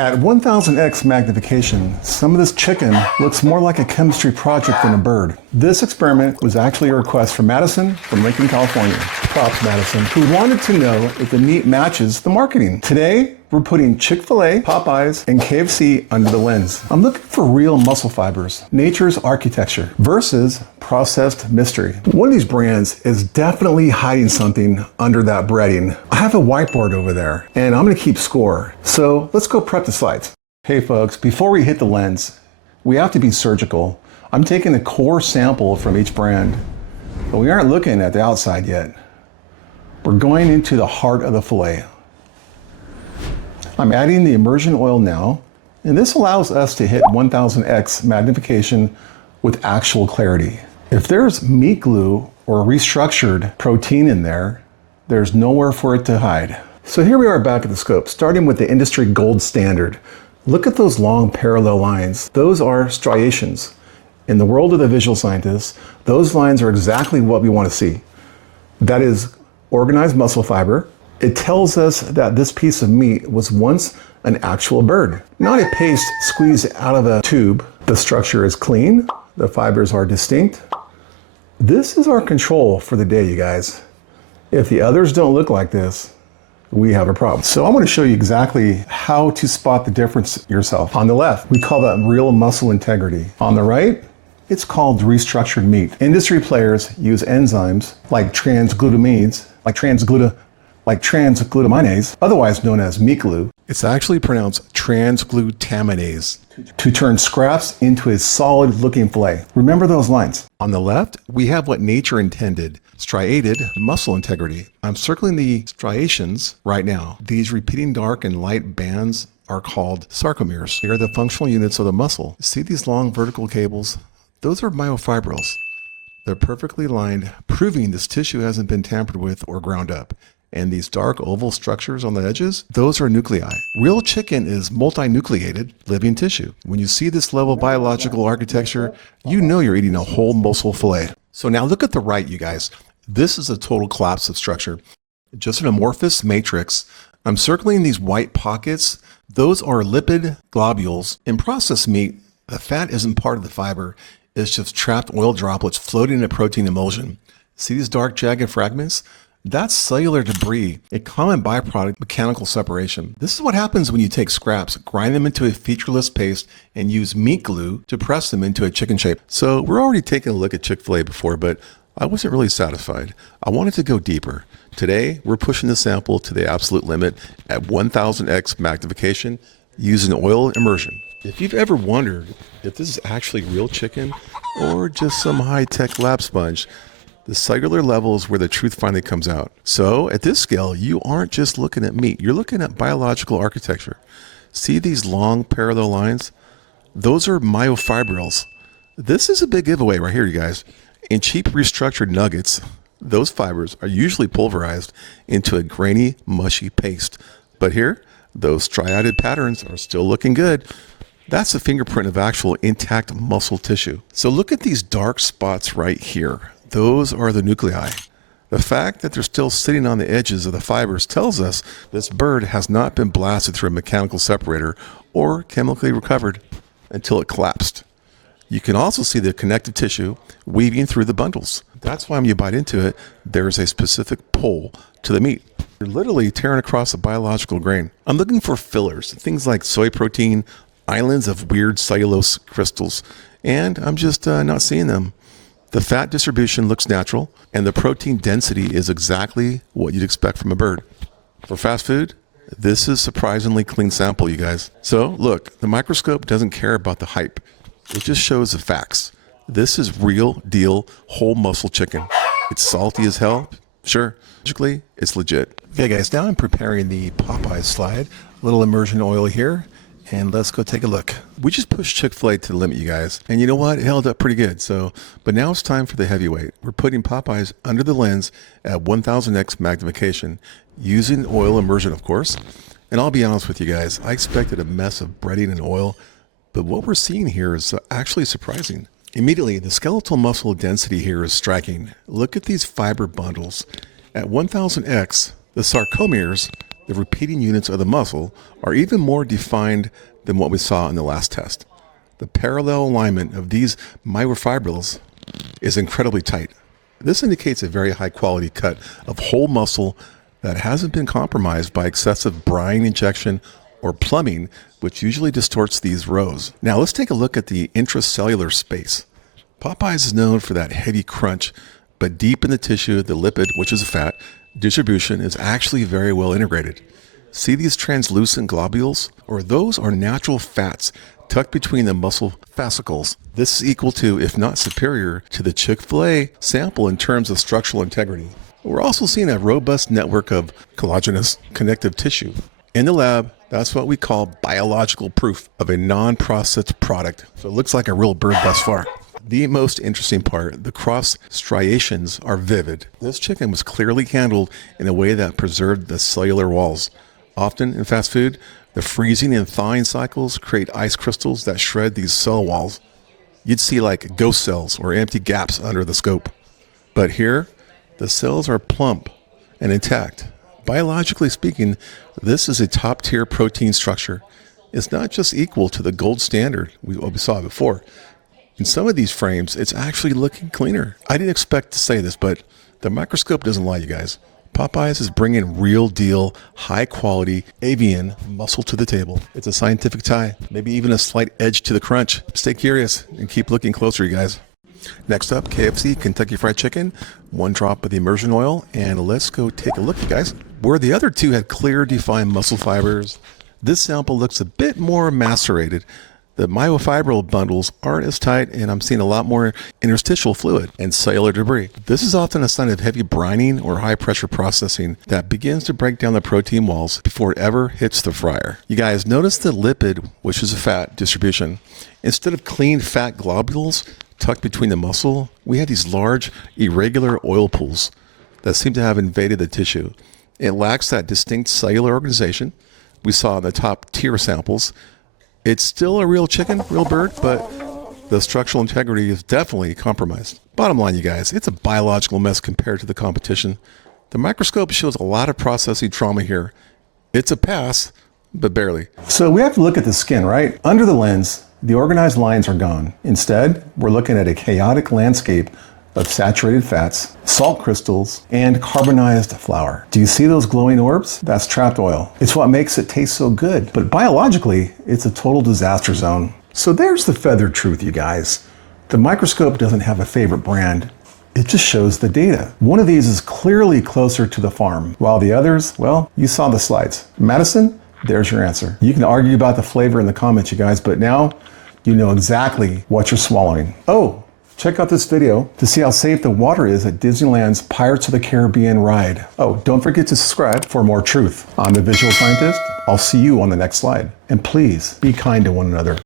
At 1000x magnification, some of this chicken looks more like a chemistry project than a bird. This experiment was actually a request from Madison from Lincoln, California. Props, Madison, who wanted to know if the meat matches the marketing. Today, we're putting Chick-fil-A, Popeyes, and KFC under the lens. I'm looking for real muscle fibers, nature's architecture, versus processed mystery. One of these brands is definitely hiding something under that breading. I have a whiteboard over there, and I'm gonna keep score. So let's go prep the slides. Hey folks, before we hit the lens, we have to be surgical. I'm taking a core sample from each brand, but we aren't looking at the outside yet. We're going into the heart of the fillet. I'm adding the immersion oil now, and this allows us to hit 1000x magnification with actual clarity. If there's meat glue or restructured protein in there, there's nowhere for it to hide. So here we are back at the scope, starting with the industry gold standard. Look at those long parallel lines. Those are striations. In the world of the visual scientists, those lines are exactly what we want to see. That is organized muscle fiber. It tells us that this piece of meat was once an actual bird, not a paste squeezed out of a tube. The structure is clean, the fibers are distinct. This is our control for the day, you guys. If the others don't look like this, we have a problem. So I'm going to show you exactly how to spot the difference yourself. On the left, we call that real muscle integrity. On the right, it's called restructured meat. Industry players use enzymes like transglutaminase, transglutaminase, otherwise known as meat glue. It's actually pronounced transglutaminase, to turn scraps into a solid looking fillet. Remember those lines. On the left, we have what nature intended, striated muscle integrity. I'm circling the striations right now. These repeating dark and light bands are called sarcomeres. They are the functional units of the muscle. See these long vertical cables? Those are myofibrils. They're perfectly lined, proving this tissue hasn't been tampered with or ground up. And these dark oval structures on the edges, those are nuclei. Real chicken is multinucleated living tissue. When you see this level of biological architecture, you know you're eating a whole muscle fillet. So now look at the right, you guys. This is a total collapse of structure. Just an amorphous matrix. I'm circling these white pockets. Those are lipid globules. In processed meat, the fat isn't part of the fiber. It's just trapped oil droplets floating in a protein emulsion. See these dark jagged fragments? That's cellular debris, a common byproduct of mechanical separation. This is what happens when you take scraps, grind them into a featureless paste, and use meat glue to press them into a chicken shape. So we're already taking a look at Chick-fil-A before, but I wasn't really satisfied. I wanted to go deeper. Today, we're pushing the sample to the absolute limit at 1000x magnification using oil immersion. If you've ever wondered if this is actually real chicken or just some high-tech lab sponge, the cellular level is where the truth finally comes out. So at this scale, you aren't just looking at meat, you're looking at biological architecture. See these long parallel lines? Those are myofibrils. This is a big giveaway right here, you guys. In cheap restructured nuggets, those fibers are usually pulverized into a grainy, mushy paste. But here, those striated patterns are still looking good. That's a fingerprint of actual intact muscle tissue. So look at these dark spots right here. Those are the nuclei. The fact that they're still sitting on the edges of the fibers tells us this bird has not been blasted through a mechanical separator or chemically recovered until it collapsed. You can also see the connective tissue weaving through the bundles. That's why when you bite into it, there's a specific pull to the meat. You're literally tearing across a biological grain. I'm looking for fillers, things like soy protein, islands of weird cellulose crystals, and I'm just not seeing them. The fat distribution looks natural, and the protein density is exactly what you'd expect from a bird. For fast food, this is surprisingly clean sample, you guys. So look, the microscope doesn't care about the hype. It just shows the facts. This is real deal whole muscle chicken. It's salty as hell. Sure, logically, it's legit. Okay guys, now I'm preparing the Popeyes slide. A little immersion oil here. And let's go take a look. We just pushed Chick-fil-A to the limit, you guys. And you know what? It held up pretty good. But now it's time for the heavyweight. We're putting Popeyes under the lens at 1000x magnification, using oil immersion, of course. And I'll be honest with you guys, I expected a mess of breading and oil, but what we're seeing here is actually surprising. Immediately, the skeletal muscle density here is striking. Look at these fiber bundles. At 1000x, the sarcomeres, The repeating units of the muscle are even more defined than what we saw in the last test. The parallel alignment of these myofibrils is incredibly tight. This indicates a very high quality cut of whole muscle that hasn't been compromised by excessive brine injection or plumbing, which usually distorts these rows. Now let's take a look at the intracellular space. Popeyes is known for that heavy crunch, but deep in the tissue, the lipid, which is a fat, distribution is actually very well integrated. See these translucent globules? Or those are natural fats tucked between the muscle fascicles. This is equal to, if not superior, to the Chick-fil-A sample in terms of structural integrity. We're also seeing a robust network of collagenous connective tissue. In the lab, that's what we call biological proof of a non-processed product. So it looks like a real bird thus far. The most interesting part, the cross striations are vivid. This chicken was clearly handled in a way that preserved the cellular walls. Often in fast food, the freezing and thawing cycles create ice crystals that shred these cell walls. You'd see like ghost cells or empty gaps under the scope. But here, the cells are plump and intact. Biologically speaking, this is a top-tier protein structure. It's not just equal to the gold standard we saw before. In some of these frames, it's actually looking cleaner. I didn't expect to say this, but the microscope doesn't lie, you guys. Popeyes is bringing real deal, high quality avian muscle to the table. It's a scientific tie, maybe even a slight edge to the crunch. Stay curious and keep looking closer, you guys. Next up, KFC, Kentucky Fried Chicken, 1 drop of the immersion oil, and let's go take a look, you guys. Where the other two had clear, defined muscle fibers, this sample looks a bit more macerated. The myofibril bundles aren't as tight, and I'm seeing a lot more interstitial fluid and cellular debris. This is often a sign of heavy brining or high pressure processing that begins to break down the protein walls before it ever hits the fryer. You guys notice the lipid, which is a fat distribution. Instead of clean fat globules tucked between the muscle, we have these large irregular oil pools that seem to have invaded the tissue. It lacks that distinct cellular organization we saw in the top tier samples. It's still a real chicken, real bird, but the structural integrity is definitely compromised. Bottom line, you guys, it's a biological mess compared to the competition. The microscope shows a lot of processing trauma here. It's a pass, but barely. So we have to look at the skin, right? Under the lens, the organized lines are gone. Instead, we're looking at a chaotic landscape of saturated fats, salt crystals, and carbonized flour. Do you see those glowing orbs? That's trapped oil. It's what makes it taste so good. But biologically, it's a total disaster zone. So there's the feathered truth, you guys. The microscope doesn't have a favorite brand. It just shows the data. One of these is clearly closer to the farm, while the others, well, you saw the slides. Madison, there's your answer. You can argue about the flavor in the comments, you guys, but now you know exactly what you're swallowing. Oh, check out this video to see how safe the water is at Disneyland's Pirates of the Caribbean ride. Oh, don't forget to subscribe for more truth. I'm the Visual Scientist. I'll see you on the next slide. And please be kind to one another.